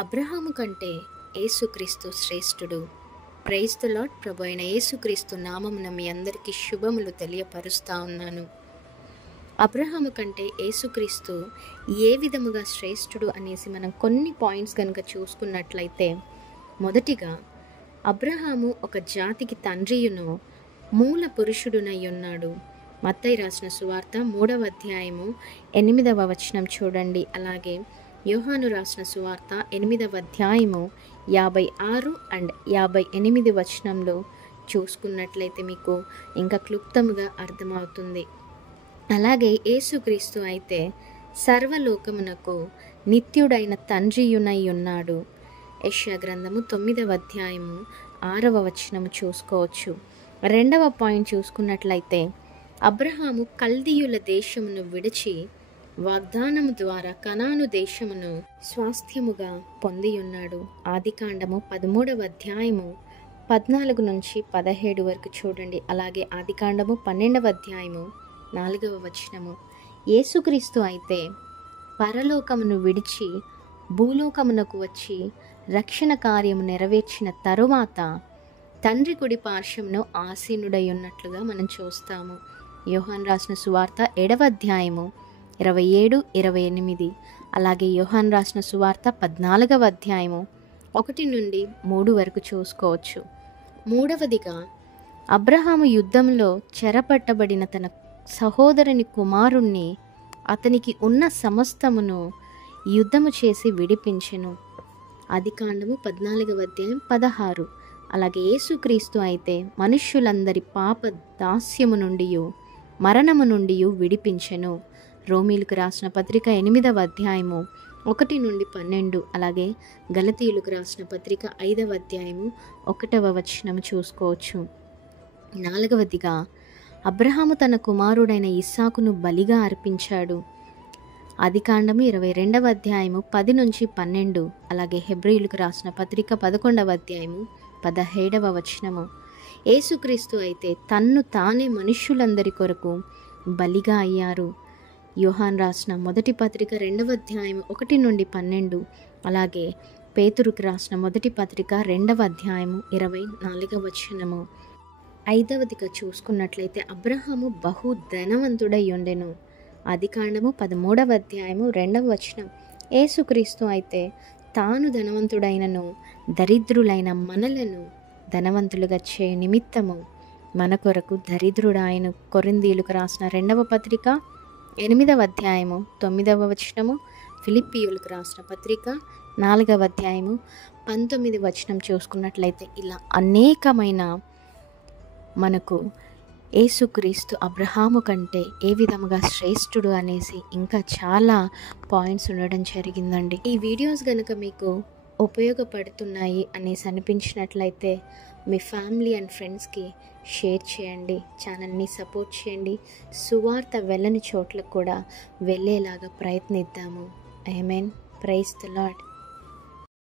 అబ్రహాము కంటే యేసుక్రీస్తు శ్రేష్ఠుడు. Praise the lord. ప్రభు అయిన యేసుక్రీస్తు నామమున మీ అందరికీ శుభములు తెలియపరుస్తా ఉన్నాను. అబ్రహాము కంటే యేసుక్రీస్తు ఏ విధముగా శ్రేష్ఠుడు అనేసి మనం కొన్ని పాయింట్స్ కనుక చూసుకున్నట్లయితే, మొదటిగా అబ్రహాము ఒక జాతికి తండ్రియును మూల పురుషుడునై ఉన్నాడు. మత్తయి రాసిన సువార్త 3వ అధ్యాయము 8వ వచనం చూడండి. అలాగే యోహాను రాసిన సువార్త 8వ అధ్యాయము 56 అండ్ 58 వచనంలో చూసుకున్నట్లయితే మీకు ఇంకా క్లుప్తముగా అర్థమవుతుంది. అలాగే యేసుక్రీస్తు అయితే సర్వలోకమునకు నిత్యుడైన తండ్రియునై ఉన్నాడు. యెషయా గ్రంథము 9వ అధ్యాయము 6వ వచనము చూసుకోవచ్చు. రెండవ పాయింట్ చూసుకున్నట్లయితే, అబ్రహాము కల్దీయుల దేశమును విడిచి వాగ్దానము ద్వారా కనాను దేశమును స్వాస్థ్యముగా పొంది ఉన్నాడు. ఆదికాండము 13వ అధ్యాయము 14 నుంచి 17 వరకు చూడండి. అలాగే ఆదికాండము 12వ అధ్యాయము 4వ వచనము. యేసుక్రీస్తు అయితే పరలోకమును విడిచి భూలోకమునకు వచ్చి రక్షణ కార్యము నెరవేర్చిన తరువాత తండ్రి కుడి పార్శ్వమును ఆసీనుడై ఉన్నట్లుగా మనం చూస్తాము. యోహాను రాసిన సువార్త 7వ అధ్యాయము 27, 28. అలాగే యోహాను రాసిన సువార్త 14వ అధ్యాయము 1 నుండి 3 వరకు చూసుకోవచ్చు. మూడవదిగా, అబ్రహాము యుద్ధంలో చెరపట్టబడిన తన సహోదరుని కుమారుణ్ణి అతనికి ఉన్న సమస్తమును యుద్ధము చేసి విడిపించెను. ఆదికాండము 14వ అధ్యాయం 16. అలాగే యేసుక్రీస్తు అయితే మనుష్యులందరి పాప దాస్యము నుండి మరణము నుండి విడిపించెను. రోమీలకు రాసిన పత్రిక 8వ అధ్యాయము 1 నుండి 12. అలాగే గలతీయులకు రాసిన పత్రిక 5వ అధ్యాయము 1వ వచనము చూసుకోవచ్చు. నాలుగవదిగా, అబ్రహాము తన కుమారుడైన ఇస్సాకును బలిగా అర్పించాడు. ఆదికాండము 22వ అధ్యాయము 10 నుంచి 12. అలాగే హెబ్రీయులకు రాసిన పత్రిక 11వ అధ్యాయము 17వ వచనము. యేసుక్రీస్తు అయితే తన్ను తానే మనుష్యులందరి కొరకు బలిగా అయ్యారు. యోహాను రాసిన మొదటి పత్రిక 2వ అధ్యాయం 1 నుండి 12. అలాగే పేతురుకు రాసిన మొదటి పత్రిక 2వ అధ్యాయము 24వ వచనము. ఐదవదిగా చూసుకున్నట్లయితే, అబ్రహాము బహు ధనవంతుడై ఉండెను. ఆదికాండము 13వ అధ్యాయము 2వ వచనం. యేసుక్రీస్తు అయితే తాను ధనవంతుడైనను దరిద్రులైన మనలను ధనవంతులుగా చే నిమిత్తము మన కొరకు దరిద్రుడాయను. కొరింథీయులకు రాసిన 2వ పత్రిక 8వ అధ్యాయము 9వ వచనము. ఫిలిప్పీయులకు రాసిన పత్రిక 4వ అధ్యాయము 19వ వచనం చూసుకున్నట్లయితే, ఇలా అనేకమైన మనకు యేసుక్రీస్తు అబ్రహాము కంటే ఏ విధముగా శ్రేష్ఠుడు అనేసి ఇంకా చాలా పాయింట్స్ ఉండడం జరిగిందండి. ఈ వీడియోస్ కనుక మీకు ఉపయోగపడుతున్నాయి అనేసి అనిపించినట్లయితే మీ ఫ్యామిలీ అండ్ ఫ్రెండ్స్కి షేర్ చేయండి. ఛానల్ని సపోర్ట్ చేయండి. సువార్త వెళ్ళని చోట్లకు కూడా వెళ్ళేలాగా ప్రయత్నిద్దాము. ఆమేన్. Praise the lord.